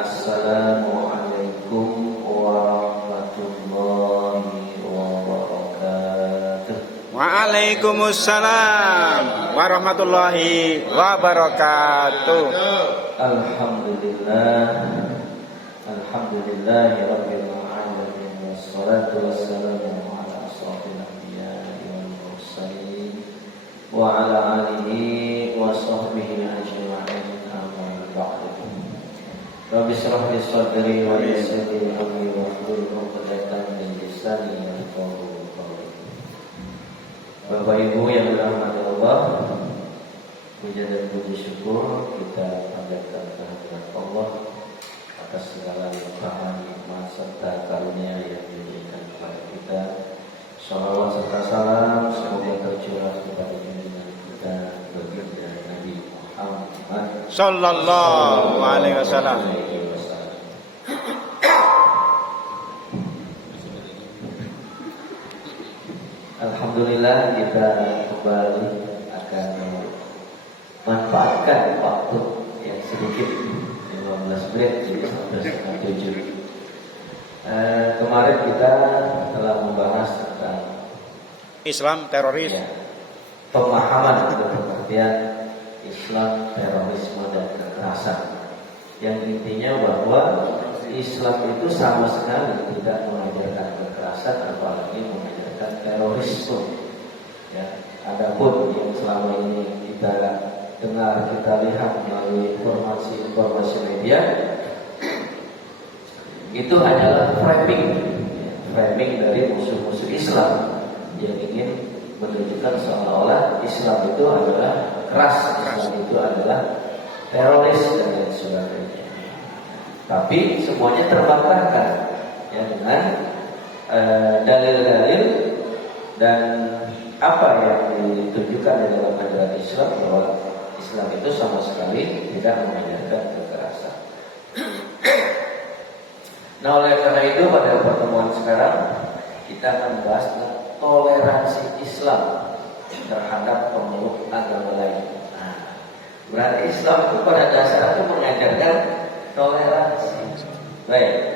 Assalamualaikum warahmatullahi wabarakatuh. Waalaikumsalam warahmatullahi wabarakatuh. Alhamdulillahirabbil alamin wassalatu wassalamu ala asyrofil anbiya'i wal mursalin wa ala alihi wa sahbihi ajma'in amma ba'du. Rabbi shrah li sadri wa yassir li amri wahlul 'uqdatam min lisani yafqahu qawli. Bapak Ibu yang dirahmati Allah, puja dan puji syukur kita panjatkan kehadirat Allah atas segala limpahan nikmat serta karunia yang diberikan kepada kita. Shalawat serta salam semoga tercurah kepada junjungan kita baginda Nabi Muhammad Sallallahu alaihi wasallam. Alhamdulillah kita kembali akan manfaatkan waktu yang sedikit 15 menit sampai setengah 7. Kemarin kita telah membahas tentang Islam teroris. ya, pemahaman atau pengertian Islam, terorisme dan kekerasan. Yang intinya bahwa Islam itu sama sekali tidak mengajarkan kekerasan, apalagi mengajarkan terorisme. Ya, adapun yang selama ini kita dengar, kita lihat melalui informasi media, itu adalah framing dari musuh-musuh Islam yang ingin menunjukkan seolah-olah Islam itu adalah keras, Islam itu adalah teroris dan lain sebagainya. Tapi semuanya terbantahkan ya dengan dalil-dalil dan apa yang ditunjukkan di dalam ajaran Islam, bahwa Islam itu sama sekali tidak mengajarkan kekerasan. Nah, oleh karena itu pada pertemuan sekarang kita akan membahas toleransi Islam terhadap pemeluk agama lain. Nah, berarti Islam itu pada dasarnya itu mengajarkan toleransi. Baik.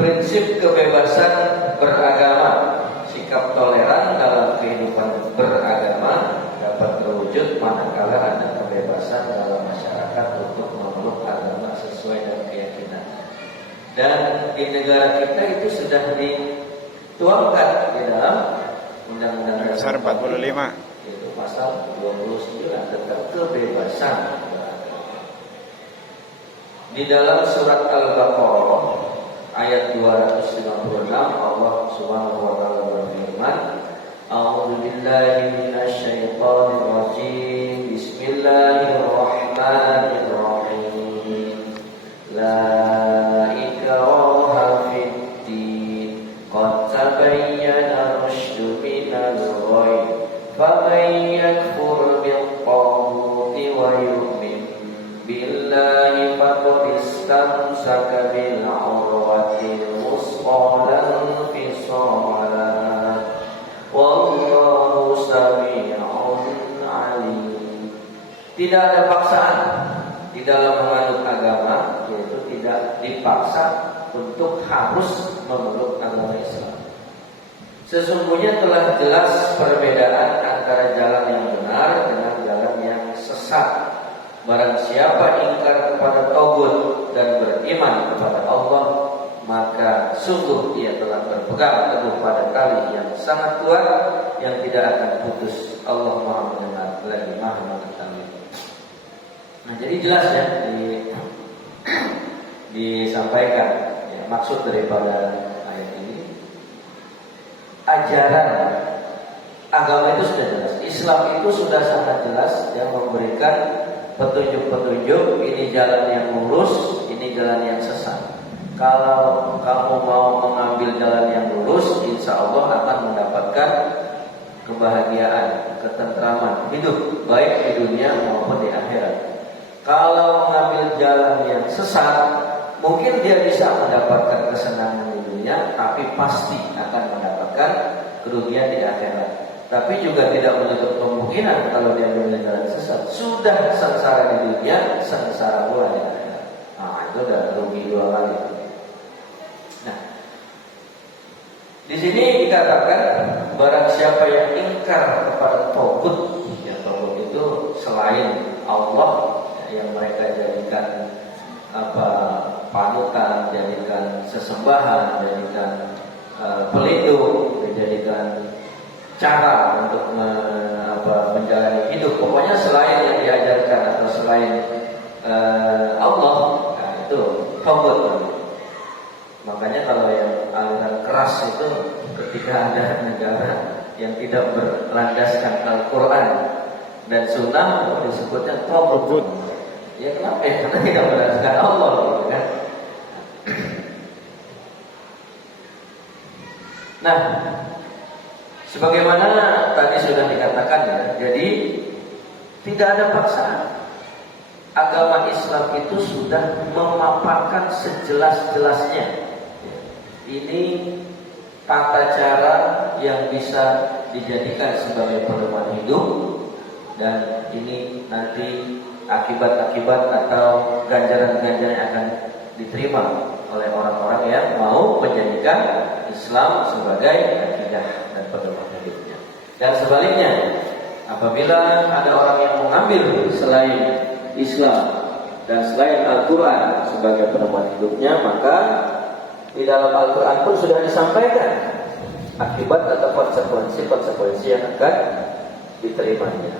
Prinsip kebebasan beragama, sikap toleran dalam kehidupan beragama dapat terwujud manakala ada kebebasan dalam masyarakat untuk memeluk agama sesuai dengan keyakinan. Dan di negara kita itu sudah dituangkan di dalam Undang-Undang Dasar 45, yaitu pasal 29 tentang kebebasan beragama. Di dalam surat Al-Baqarah ayat 256 Allah Subhanahu wa taala berfirman, A'udzu billahi minasyaitonir rajim. Bismillahirrahmanirrahim. La ikraha fid din. Qad tabayyana rusydu minal ghayy. Faman yakfur bil-taghut wa yu'min billahi faqad istamsaka bil 'urwatil wuthqa la infisama laha. Wallahu sami'un alim. Tidak ada paksaan di dalam menganut agama, yaitu tidak dipaksa untuk harus memeluk agama Islam. Sesungguhnya telah jelas perbedaan antara jalan yang benar dengan jalan yang sesat. Barang siapa ingkar kepada tagut dan beriman kepada Allah, maka sungguh dia telah berpegang teguh pada tali yang sangat kuat yang tidak akan putus. Allah Maha mendengar lagi Maha mengetahui. Nah, jadi jelas ya disampaikan ya, maksud daripada ayat ini. Ajaran agama itu sudah jelas. Islam itu sudah sangat jelas yang memberikan petunjuk-petunjuk, ini jalan yang lurus, ini jalan yang sesat. Kalau kamu mau mengambil jalan yang lurus, insya Allah akan mendapatkan kebahagiaan, ketentraman hidup, baik di dunia maupun di akhirat. Kalau mengambil jalan yang sesat, mungkin dia bisa mendapatkan kesenangan di dunia, tapi pasti akan mendapatkan kerugian di akhirat. tapi juga tidak menutup kemungkinan kalau dia memilih jalan sesat. Sudah sengsara di dunia, sengsara pula di akhirat. Nah, itu udah rugi 2 kali. Nah, di sini dikatakan barang siapa yang ingkar kepada tauhid, ya tauhid itu selain Allah yang mereka jadikan panutan, jadikan sesembahan, jadikan pelindung, dijadikan cara untuk menjalani hidup. Pokoknya selain yang diajarkan atau selain Allah, nah itu tauhid. Makanya kalau yang aliran keras itu ketika ada negara yang tidak berlandaskan Al-Quran dan Sunnah disebutnya tauhid. Ya kenapa? Karena tidak berlandaskan Allah, gitu kan? Nah, sebagaimana tadi sudah dikatakan ya, jadi tidak ada paksaan. Agama Islam itu sudah memaparkan sejelas-jelasnya. Ini tata cara yang bisa dijadikan sebagai pedoman hidup, dan ini nanti akibat-akibat atau ganjaran-ganjaran yang akan diterima oleh orang-orang yang mau menjadikan Islam sebagai akidah dan pedoman hidupnya. Dan sebaliknya, apabila ada orang yang mengambil selain Islam dan selain Al-Quran sebagai pedoman hidupnya, maka di dalam Al-Quran pun sudah disampaikan akibat atau konsekuensi yang akan diterimanya.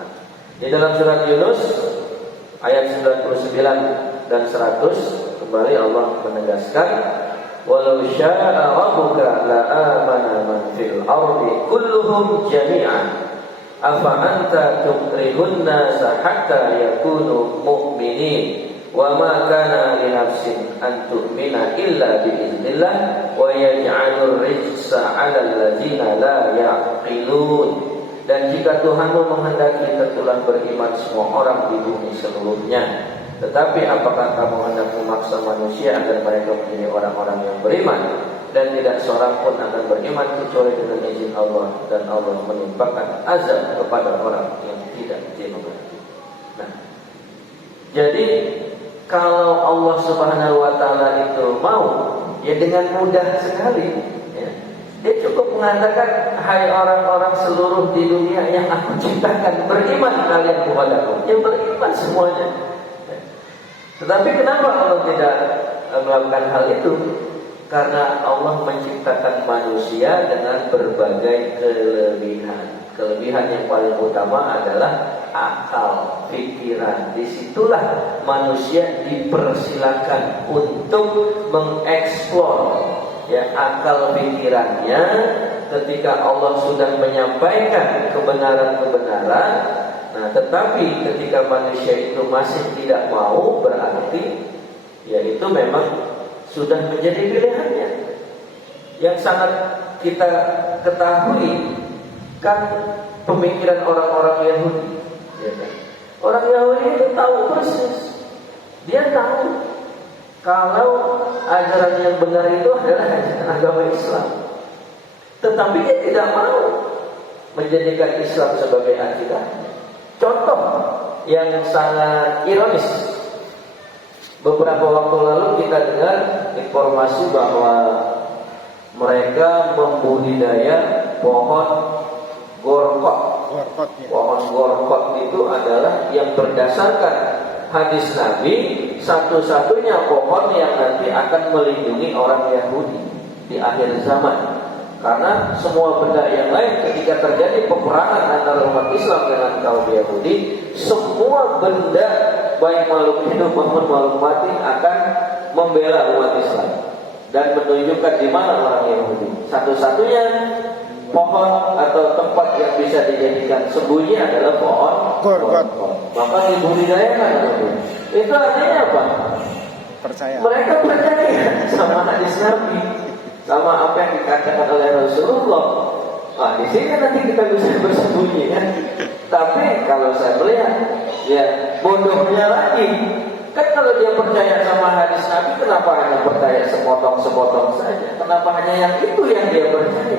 Nah, di dalam surat Yunus ayat 99 dan 100 kembali Allah menegaskan, walau syaa rabbuka la amana man fil ardi kulluhum jami'an afa anta tukrihun nasa hatta yakunu mu'minin wa ma kana li nafsin an tu'mina illa bi idznillah wa yaj'alur rijsa 'alal ladzina la ya'qilun. Dan jika Tuhanmu menghendaki tentulah beriman semua orang di bumi seluruhnya, tetapi apakah kamu hendak memaksa manusia agar mereka menjadi orang-orang yang beriman? Dan tidak seorang pun akan beriman kecuali dengan izin Allah, dan Allah menimpakan azab kepada orang yang tidak dia mengerti. Nah, jadi kalau Allah Subhanahu wa taala itu mau, ya dengan mudah sekali, ya. Dia cukup mengatakan, hai orang-orang seluruh di dunia yang aku ciptakan, beriman kalian kepadaku. Ya beriman semuanya. Tetapi kenapa Allah tidak melakukan hal itu? Karena Allah menciptakan manusia dengan berbagai kelebihan. Kelebihan yang paling utama adalah akal, pikiran. Disitulah manusia dipersilakan untuk mengeksplor ya akal pikirannya. Ketika Allah sudah menyampaikan kebenaran-kebenaran, nah tetapi ketika manusia itu masih tidak mau, berarti ya itu memang sudah menjadi pilihannya. Yang sangat kita ketahui kan pemikiran orang-orang Yahudi, ya kan? Orang Yahudi itu tahu persis. Dia tahu kalau ajaran yang benar itu adalah ajaran agama Islam, tetapi dia tidak mau menjadikan Islam sebagai akidah. Contoh yang sangat ironis, beberapa waktu lalu kita dengar informasi bahwa mereka membudidaya pohon gorkot. Pohon gorkot itu adalah yang berdasarkan hadis Nabi, satu-satunya pohon yang nanti akan melindungi orang Yahudi di akhir zaman. Karena semua benda yang lain ketika terjadi peperangan antara umat Islam dengan kaum Yahudi, semua benda baik makhluk hidup maupun makhluk mati akan membela umat Islam dan menunjukkan di mana orang Yahudi. Satu-satunya pohon atau tempat yang bisa dijadikan sembunyi adalah pohon gorkot. Maka dibudidayakan. Itu artinya apa? Percaya. Mereka percaya sama hadis Nabi, sama apa yang dikatakan oleh Rasulullah. Nah, di sini nanti kita bisa bersembunyi kan. Tapi kalau saya melihat, ya bodohnya lagi. Kan kalau dia percaya sama hadis Nabi, kenapa hanya percaya sepotong-sepotong saja? Kenapa hanya yang itu yang dia percaya?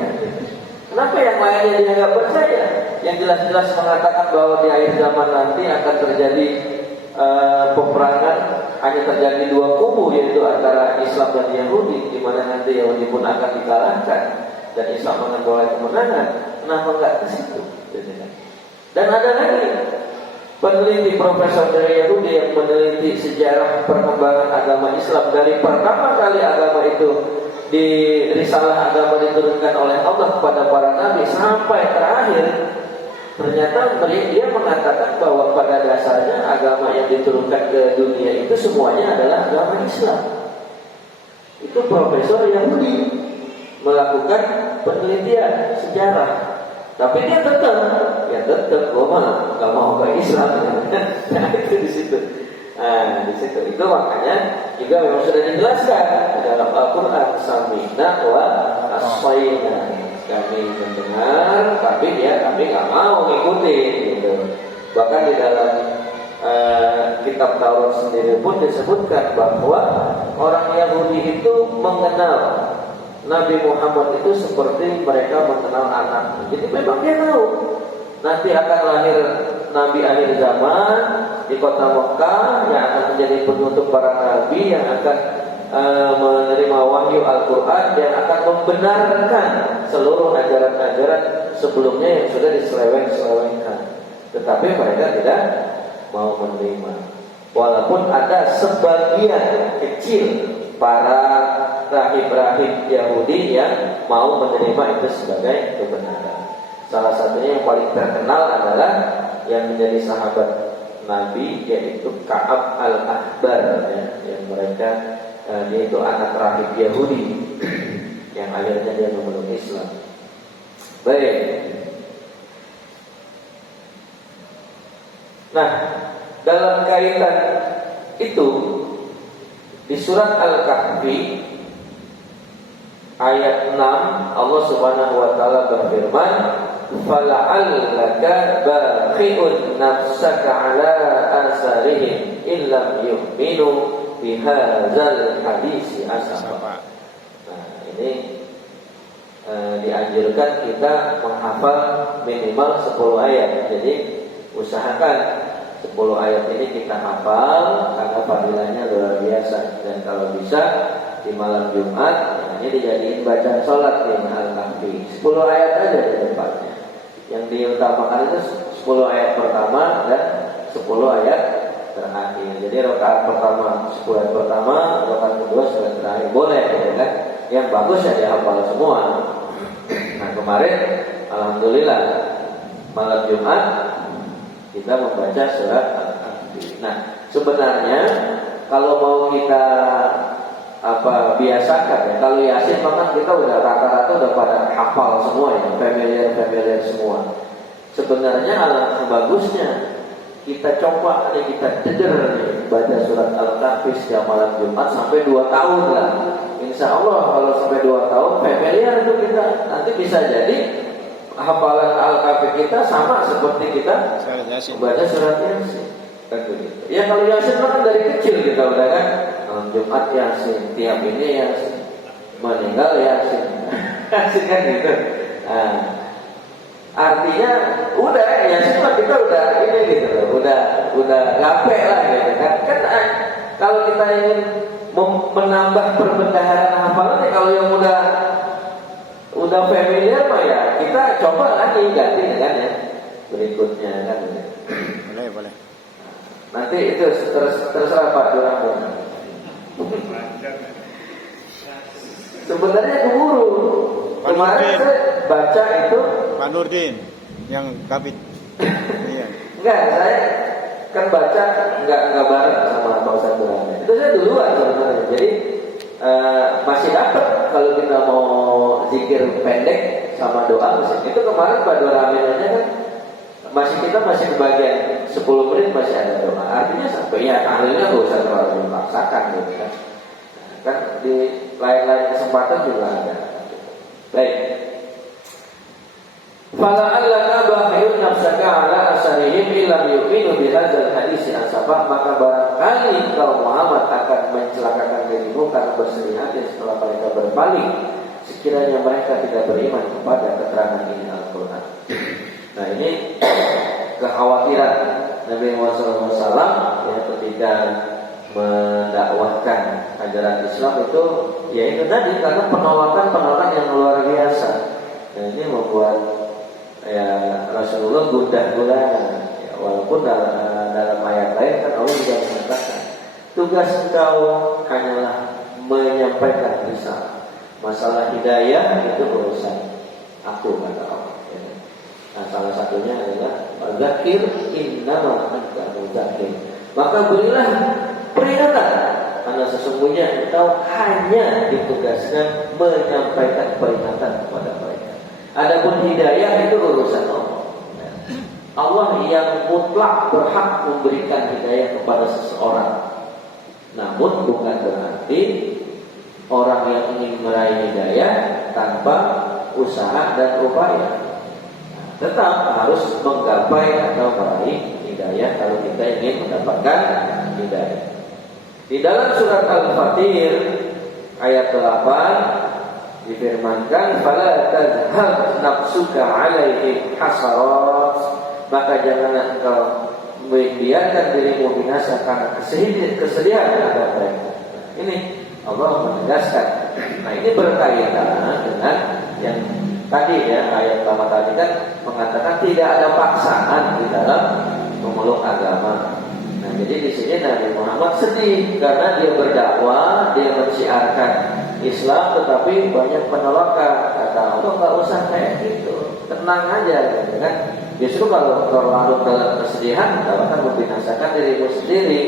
Kenapa yang lainnya dia nggak percaya? Yang jelas-jelas mengatakan bahwa di akhir zaman nanti akan terjadi peperangan, hanya terjadi dua kubu, yaitu antara Islam dan Yahudi, di mana nanti Yahudi pun akan dikalahkan dan Islam akan boleh kemenangan. Kenapa nggak ke situ? Dan ada lagi peneliti profesor dari Yahudi yang meneliti sejarah perkembangan agama Islam dari pertama kali agama itu di risalah agama diturunkan oleh Allah kepada para nabi sampai terakhir. Ternyata dia mengatakan bahwa pada dasarnya agama yang diturunkan ke dunia itu semuanya adalah agama Islam. Itu profesor Yahudi melakukan penelitian sejarah. Tapi dia tetap gua mah nggak mau ke Islam. Nah, itu di situ. Nah, di situ itu makanya juga memang sudah dijelaskan dalam Al-Quran, sami'na wa asayna. Kami mendengar, tapi kami nggak mau ngikutin gitu. Bahkan di dalam kitab Taurat sendiri pun disebutkan bahwa orang Yahudi itu mengenal Nabi Muhammad itu seperti mereka mengenal anak. Jadi memang dia tahu nanti akan lahir Nabi akhir zaman di kota Mekah yang akan menjadi penutup para nabi, yang akan menerima wahyu Al-Quran dan akan membenarkan seluruh ajaran-ajaran sebelumnya yang sudah diseleweng-selewengkan. Tetapi mereka tidak mau menerima. Walaupun ada sebagian kecil para rahib-rahib Yahudi yang mau menerima itu sebagai kebenaran. Salah satunya yang paling terkenal adalah yang menjadi sahabat Nabi, yaitu Ka'ab al-Ahbar, yang mereka dia itu anak rahib Yahudi yang akhirnya dia memeluk Islam. Baik. Nah, dalam kaitan itu di surat Al-Kahfi ayat 6 Allah Subhanahu wa taala berfirman, "Fala'allaka baqi'un nafsaka 'ala asarihim illam yu'minu bihadzal hadisi asafa." Nah, ini dianjurkan kita menghafal minimal 10 ayat. Jadi usahakan 10 ayat ini kita hafal karena fadilahnya luar biasa. Dan kalau bisa di malam Jumat ini dijadiin bacaan sholat di Al-Kahfi. 10 ayat aja di depannya. Yang diutamakan itu 10 ayat pertama dan 10 ayat terakhir. Jadi rakaat pertama 10 ayat pertama, rakaat kedua 10 ayat terakhir. Boleh ya kan? Yang bagus ya dihafal semua. Nah, kemarin alhamdulillah malam Jumat kita membaca surat Al-Kahfi. Nah, sebenarnya kalau mau kita biasakan ya, kalau Yasin maka kita udah rata-rata udah pada hafal semua ya, familiar semua. Sebenarnya alangkah bagusnya kita coba nih, kita ceder nih baca surat Al-Kahfi setiap malam Jumat sampai 2 tahun lah. Insya Allah kalau sampai 2 tahun familiar itu kita nanti bisa jadi hafalan Al-Kahfi kita sama seperti kita baca surat Yasin. Kan begitu. Ya kalau Yasin kan dari kecil kita udah kan, Jumat Yasin, tiap ini Yasin, meninggal Yasin. Yasin kan gitu. Nah, artinya udah Yasin lah kita udah ini gitu loh, udah gape lah gitu kan. Kan kalau kita ingin menambah perbendaharaan hafalan, kalau yang udah familiar mah ya kita coba lagi ganti kan ya berikutnya kan. Boleh. Nanti itu terserah Pak Durang. Sebenarnya keburu. Kemarin saya baca itu Pak Nurdin yang kabit. Iya. Enggak, saya kan baca enggak bareng sama Pak Ustadz Durang. Itu saya duluan sebenarnya. Jadi masih dapat kalau kita mau zikir pendek sama doa itu kemarin Pak Durang aja kan kita masih kebagian 10 menit masih ada doa. Artinya sampai ya tahlilnya nggak usah terlalu dipaksakan gitu kan. Kan di lain-lain kesempatan juga ada. Baik. Fala'allaka bakhirun nafsaka 'ala asarihim illam yu'minu bihadzal hadisi asafa, maka barangkali kau Muhammad akan mencelakakan dirimu karena bersedih hati setelah mereka berpaling sekiranya mereka tidak beriman kepada keterangan ini Al-Quran. Nah, ini kekhawatiran Nabi Muhammad SAW ya, ketika mendakwahkan ajaran Islam itu, ya itu tadi, karena penolakan yang luar biasa. Nah, ini membuat ya Rasulullah gundah gulana. Ya, walaupun dalam ayat lain kan Allah juga mengatakan, tugas engkau hanyalah menyampaikan risalah. Masalah hidayah itu urusan aku, kata Allah. Ya. Nah, salah satunya adalah Zakir innama anta mudzakir. Maka berilah peringatan, karena sesungguhnya engkau hanya ditugaskan menyampaikan peringatan kepada mereka. Adapun hidayah itu urusan Allah. Allah yang mutlak berhak memberikan hidayah kepada seseorang. Namun bukan berarti orang yang ingin meraih hidayah tanpa usaha dan upaya. Tetap harus menggapai atau meraih hidayah kalau kita ingin mendapatkan hidayah. Di dalam surat Al-Fatir ayat 8 difirmankan, "Fala tazhab nafsuka 'alaihi hasarat." Maka janganlah engkau membiarkan dirimu binasa karena kesedihan terhadap mereka. Ini Allah menegaskan. Nah, ini berkaitan dengan yang tadi ya, ayat pertama tadi kan mengatakan tidak ada paksaan di dalam memeluk agama. Nah, jadi di sini Nabi Muhammad sedih karena dia berdakwah, dia mensiarkan Islam, tetapi banyak penolakan. Kata Allah, nggak usah kayak gitu, tenang aja, gitu kan? Justru kalau terlalu dalam kesedihan, kau akan membinasakan dirimu sendiri.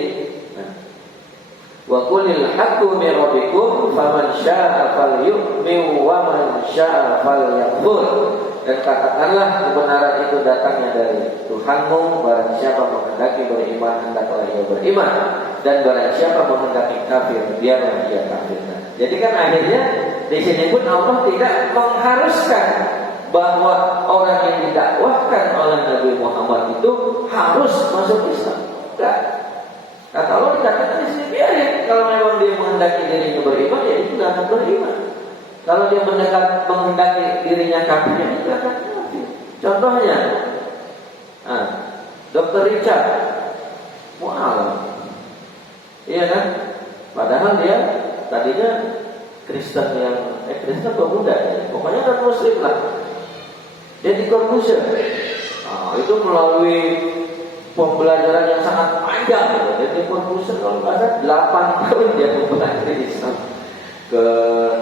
Wa qulil haqqu min rabbikum faman syaa'a falyu'min wa man syaa'a falyakfur. Dan katakanlah kebenaran itu datangnya dari Tuhanmu, barang siapa menghendaki beriman hendaklah ia beriman, dan barang siapa menghendaki kafir biarlah ia kafir. Jadi kan akhirnya di sini pun Allah tidak mengharuskan bahwa orang yang didakwahkan oleh Nabi Muhammad itu harus masuk Islam. Enggak. Kata Allah dikatakan di sini biarin. Kalau memang dia menghendaki dirinya beriman, ya itu tidak akan beriman. Kalau dia menghendaki dirinya kafir, ya itu akan kafir. Contohnya, Dr. Richard Mu'alam, iya kan? Padahal dia tadinya Kristen yang Kristen atau Buddha, ya. Pokoknya non Muslim lah. Dia di Corbusier. Itu melalui pembelajaran yang sangat panjang. Jadi Corbusier kalau nggak ada 8 tahun dia mempelajari Islam, ke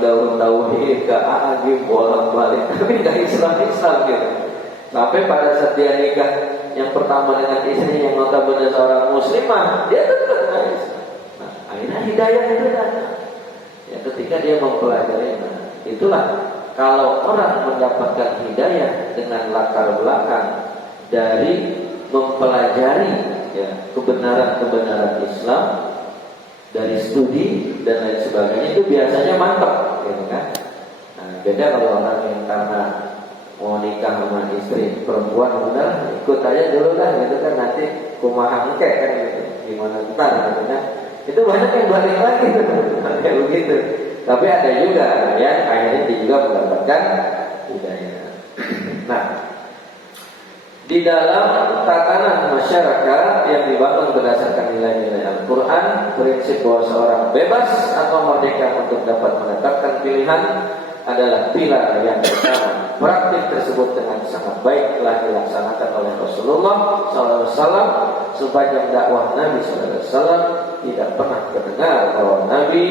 Daun Tauhid, ke AAG, bolak-balik, tapi nggak Islam gitu. Sampai pada saat dia nikah yang pertama dengan istri yang notabene seorang muslimah, dia tetap nggak Islam. Nah, akhirnya hidayah itu datang. Ya, ketika dia mempelajari, itulah kalau orang mendapatkan hidayah dengan latar belakang dari mempelajari ya, kebenaran Islam, dari studi dan lain sebagainya, itu biasanya mantap, gitu kan? Nah, beda kalau orang yang karena mau nikah sama istri perempuan, benar ikut aja dulu lah, gitu kan, nanti kumaha engke kan, gitu. Gimana ntar, gitu kan? Itu banyak yang balik lagi, kayak begitu. Tapi ada juga yang akhirnya dia juga mendapatkan hidayah. Nah, di dalam tatanan masyarakat yang dibangun berdasarkan nilai-nilai Al-Quran, prinsip bahwa seorang bebas atau merdeka untuk dapat menetapkan pilihan adalah pilar yang pertama. Praktik tersebut dengan sangat baik telah dilaksanakan oleh Rasulullah SAW. Sepanjang dakwah Nabi SAW tidak pernah terdengar bahwa Nabi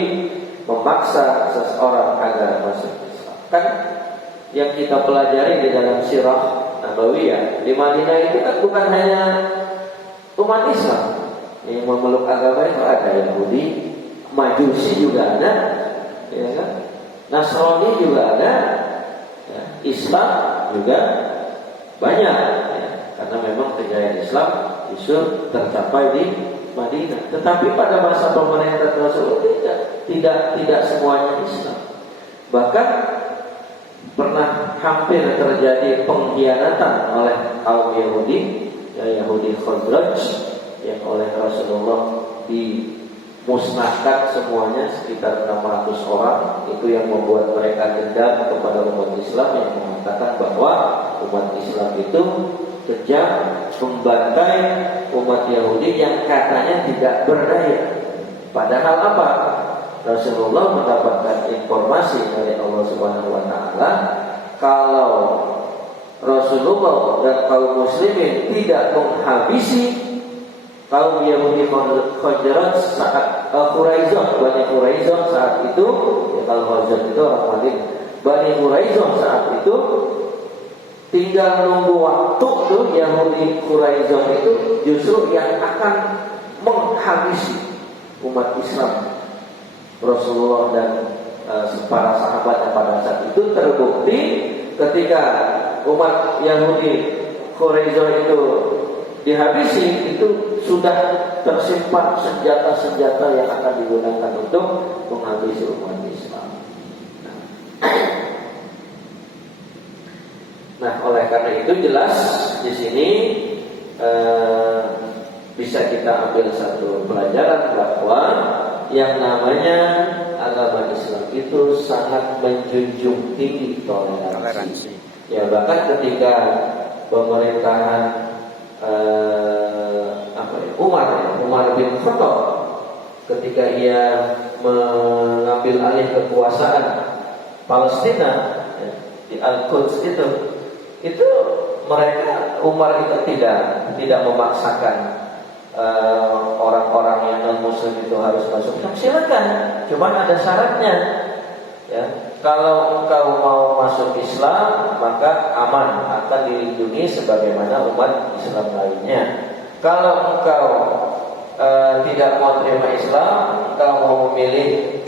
memaksa seseorang agar masuk Islam. Kan yang kita pelajari di dalam sirah Nabawiyah di Madinah itu kan bukan hanya umat Islam yang memeluk agama itu, ada Yahudi, Majusi juga ada, ya kan? Nasrani juga ada, ya. Islam juga banyak, ya. Karena memang kejayaan Islam justru tercapai di Madinah. Tetapi pada masa pemerintah Rasulullah tidak semuanya Islam. Bahkan pernah hampir terjadi pengkhianatan oleh kaum Yahudi, ya Yahudi Khazraj, yang oleh Rasulullah musnahkan semuanya sekitar 600 orang. Itu yang membuat mereka dendam kepada umat Islam yang mengatakan bahwa umat Islam itu kejam, membantai umat Yahudi yang katanya tidak berdaya. Padahal apa? Rasulullah mendapatkan informasi dari Allah Subhanahu wa taala kalau Rasulullah dan kaum muslimin tidak menghabisi kaum Yahudi Khazraj saat Quraisyah, Bani Quraisyah saat itu, ya kalau Khazraj itu orang Madin, Bani Quraisyah saat itu tinggal nunggu waktu tuh Yahudi Quraisyah itu justru yang akan menghabisi umat Islam. Rasulullah dan para sahabat pada saat itu terbukti ketika umat Yahudi Quraisyah itu dihabisi, itu sudah tersimpan senjata-senjata yang akan digunakan untuk menghabisi umat Islam. Nah, oleh karena itu jelas di sini bisa kita ambil satu pelajaran bahwa yang namanya agama Islam itu sangat menjunjung tinggi toleransi. Ya, bahkan ketika pemerintahan Umar bin Khattab, ketika ia mengambil alih kekuasaan Palestina di Al-Quds itu mereka Umar itu tidak memaksakan orang-orang yang non-muslim itu harus masuk. Silakan, cuman ada syaratnya. Ya, kalau engkau mau masuk Islam maka aman, akan dilindungi sebagaimana umat Islam lainnya. Kalau engkau tidak mau terima Islam, engkau mau memilih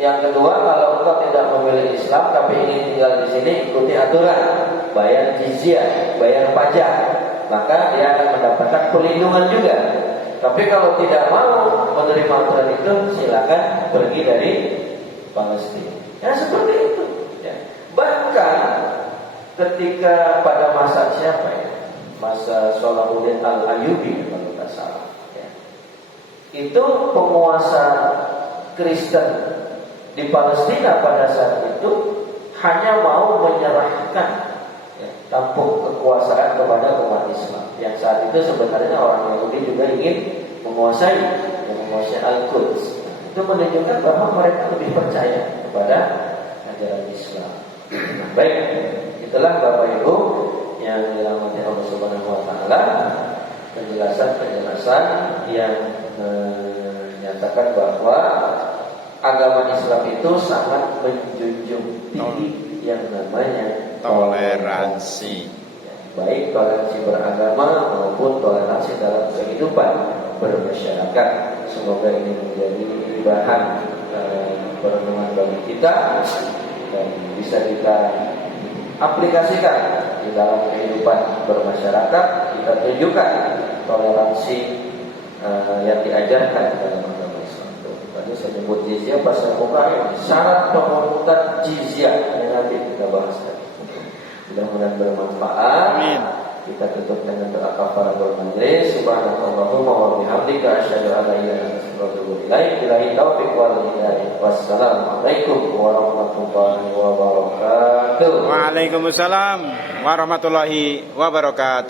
yang kedua, kalau engkau tidak memilih Islam tapi ingin tinggal di sini, ikuti aturan, bayar jizyah, bayar pajak, maka dia akan mendapatkan perlindungan juga. Tapi kalau tidak mau menerima aturan itu, silakan pergi dari Palestina. Ya seperti itu. Ya. Bahkan ketika pada masa siapa ya? Masa Salahuddin Al-Ayyubi kalau tidak salah. Ya. Itu penguasa Kristen di Palestina pada saat itu hanya mau menyerahkan tampuk kekuasaan kepada umat Islam yang saat itu sebenarnya orang Yahudi juga ingin menguasai Al-Quds. Itu menunjukkan bahwa mereka lebih percaya kepada ajaran Islam. Baik, itulah Bapak Ibu yang dirahmati Allah Subhanahu wa taala, penjelasan yang menyatakan bahwa agama Islam itu sangat menjunjung tinggi yang namanya toleransi. Baik toleransi beragama maupun toleransi dalam kehidupan bermasyarakat. Semoga ini menjadi bahan perenungan bagi kita dan bisa kita aplikasikan di dalam kehidupan bermasyarakat. Kita tunjukkan toleransi yang diajarkan dalam agama Islam. Tadi saya nyebut jizyah pasal bukan syarat pemungutan jizyah yang nanti kita bahas. Mudah-mudahan bermanfaat. Amin. Kita tutup dengan doa kafaratul majlis. Subhanallahumma wa bihamdika asyhadu an la ilaha illa anta astaghfiruka wa atubu ilaik. Taufiq wal hidayah. Wassalamualaikum warahmatullahi wabarakatuh. Waalaikumsalam warahmatullahi wabarakatuh.